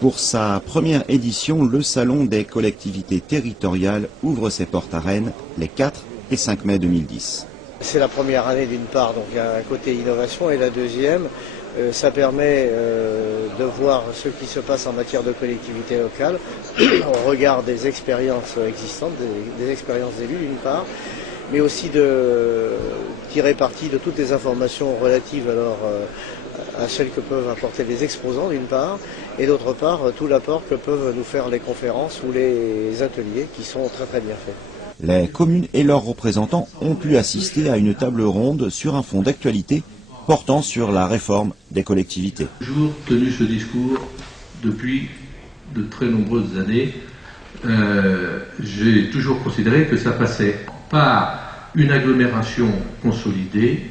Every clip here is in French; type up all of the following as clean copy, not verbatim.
Pour sa première édition, le Salon des collectivités territoriales ouvre ses portes à Rennes les 4 et 5 mai 2010. C'est la première année d'une part, donc il y a un côté innovation, et la deuxième, ça permet de voir ce qui se passe en matière de collectivité locale au regard des expériences existantes, des expériences d'élus d'une part, mais aussi de tirer parti de toutes les informations relatives à celles que peuvent apporter les exposants d'une part, et d'autre part tout l'apport que peuvent nous faire les conférences ou les ateliers qui sont très très bien faits. Les communes et leurs représentants ont pu assister à une table ronde sur un fond d'actualité portant sur la réforme des collectivités. J'ai toujours tenu ce discours depuis de très nombreuses années. J'ai toujours considéré que ça passait par une agglomération consolidée,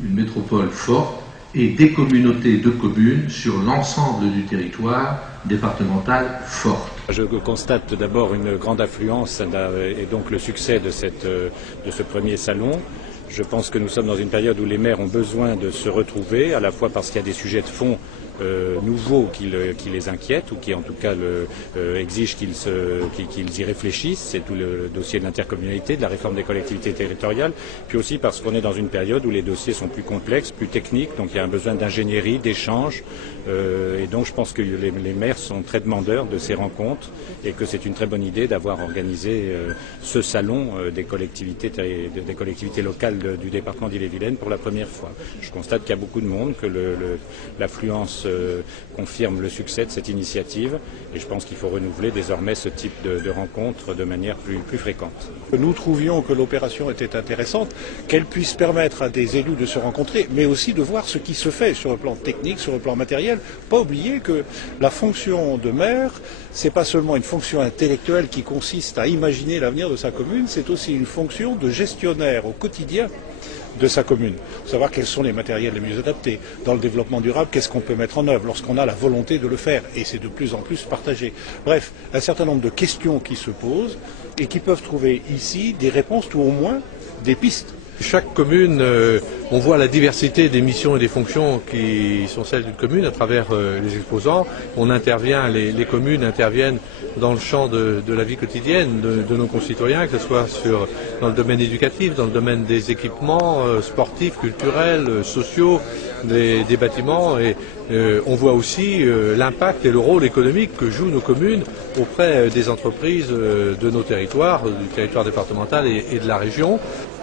une métropole forte et des communautés de communes sur l'ensemble du territoire départemental forte. Je constate d'abord une grande affluence et donc le succès de ce premier salon. Je pense que nous sommes dans une période où les maires ont besoin de se retrouver, à la fois parce qu'il y a des sujets de fond nouveaux qui les inquiètent ou qui en tout cas exigent qu'ils y réfléchissent. C'est tout le dossier de l'intercommunalité, de la réforme des collectivités territoriales, puis aussi parce qu'on est dans une période où les dossiers sont plus complexes, plus techniques, donc il y a un besoin d'ingénierie, d'échange, et donc je pense que les maires sont très demandeurs de ces rencontres et que c'est une très bonne idée d'avoir organisé ce salon des collectivités locales du département d'Ille-et-Vilaine pour la première fois. Je constate qu'il y a beaucoup de monde, que l'affluence confirme le succès de cette initiative et je pense qu'il faut renouveler désormais ce type de rencontres de manière plus fréquente. Nous trouvions que l'opération était intéressante, qu'elle puisse permettre à des élus de se rencontrer, mais aussi de voir ce qui se fait sur le plan technique, sur le plan matériel. Pas oublier que la fonction de maire, c'est pas seulement une fonction intellectuelle qui consiste à imaginer l'avenir de sa commune, c'est aussi une fonction de gestionnaire au quotidien de sa commune. Savoir quels sont les matériels les mieux adaptés. Dans le développement durable, qu'est-ce qu'on peut mettre en œuvre lorsqu'on a la volonté de le faire. Et c'est de plus en plus partagé. Bref, un certain nombre de questions qui se posent et qui peuvent trouver ici des réponses ou au moins des pistes. Chaque commune, on voit la diversité des missions et des fonctions qui sont celles d'une commune à travers les exposants. Les communes interviennent dans le champ de la vie quotidienne de nos concitoyens, que ce soit dans le domaine éducatif, dans le domaine des équipements sportifs, culturels, sociaux, des bâtiments. Et on voit aussi l'impact et le rôle économique que jouent nos communes auprès des entreprises de nos territoires, du territoire départemental et de la région.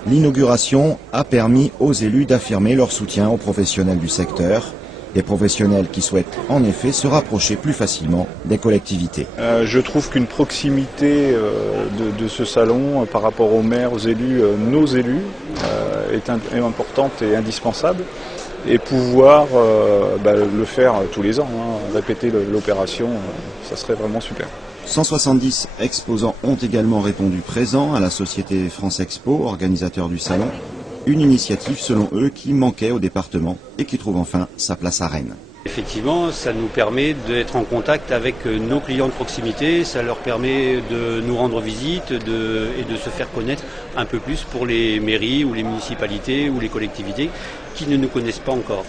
L'inauguration a permis aux élus d'affirmer leur soutien aux professionnels du secteur, des professionnels qui souhaitent en effet se rapprocher plus facilement des collectivités. Je trouve qu'une proximité de ce salon par rapport aux maires, aux élus, nos élus, est importante et indispensable. Et pouvoir le faire tous les ans, répéter l'opération, ça serait vraiment super. 170 exposants ont également répondu présents à la société France Expo, organisateur du salon, une initiative selon eux qui manquait au département et qui trouve enfin sa place à Rennes. Effectivement, ça nous permet d'être en contact avec nos clients de proximité, ça leur permet de nous rendre visite et de se faire connaître un peu plus pour les mairies ou les municipalités ou les collectivités qui ne nous connaissent pas encore.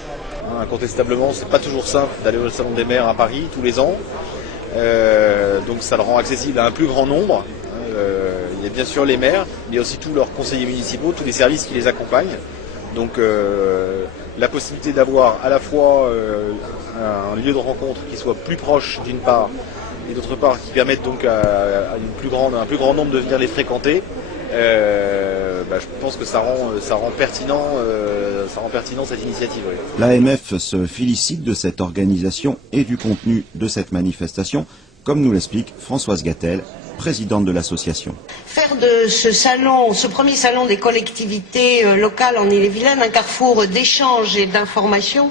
Incontestablement, c'est pas toujours simple d'aller au Salon des maires à Paris tous les ans. Donc ça le rend accessible à un plus grand nombre. Il y a bien sûr les maires, mais aussi tous leurs conseillers municipaux, tous les services qui les accompagnent. Donc la possibilité d'avoir à la fois un lieu de rencontre qui soit plus proche d'une part, et d'autre part qui permette donc à un plus grand nombre de venir les fréquenter, je pense que ça rend pertinent cette initiative. Oui. L'AMF se félicite de cette organisation et du contenu de cette manifestation, comme nous l'explique Françoise Gattel, présidente de l'association. Faire de ce premier salon des collectivités locales en Ille-et-Vilaine un carrefour d'échanges et d'informations,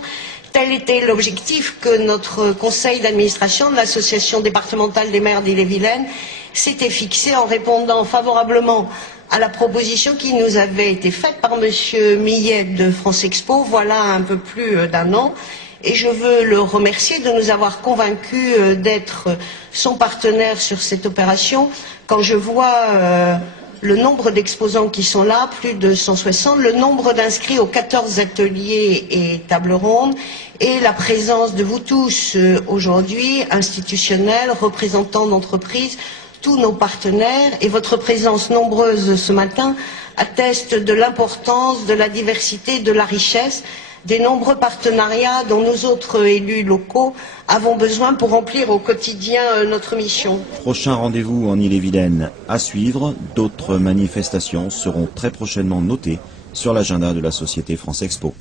tel était l'objectif que notre conseil d'administration de l'association départementale des maires d'Ille-et-Vilaine s'était fixé en répondant favorablement à la proposition qui nous avait été faite par Monsieur Millet de France Expo, voilà un peu plus d'un an. Et je veux le remercier de nous avoir convaincus d'être son partenaire sur cette opération. Quand je vois le nombre d'exposants qui sont là, plus de 160, le nombre d'inscrits aux 14 ateliers et tables rondes, et la présence de vous tous aujourd'hui, institutionnels, représentants d'entreprises, tous nos partenaires, et votre présence nombreuse ce matin atteste de l'importance, de la diversité, de la richesse des nombreux partenariats dont nous autres élus locaux avons besoin pour remplir au quotidien notre mission. Prochain rendez-vous en Ille-et-Vilaine à suivre. D'autres manifestations seront très prochainement notées sur l'agenda de la Société France Expo.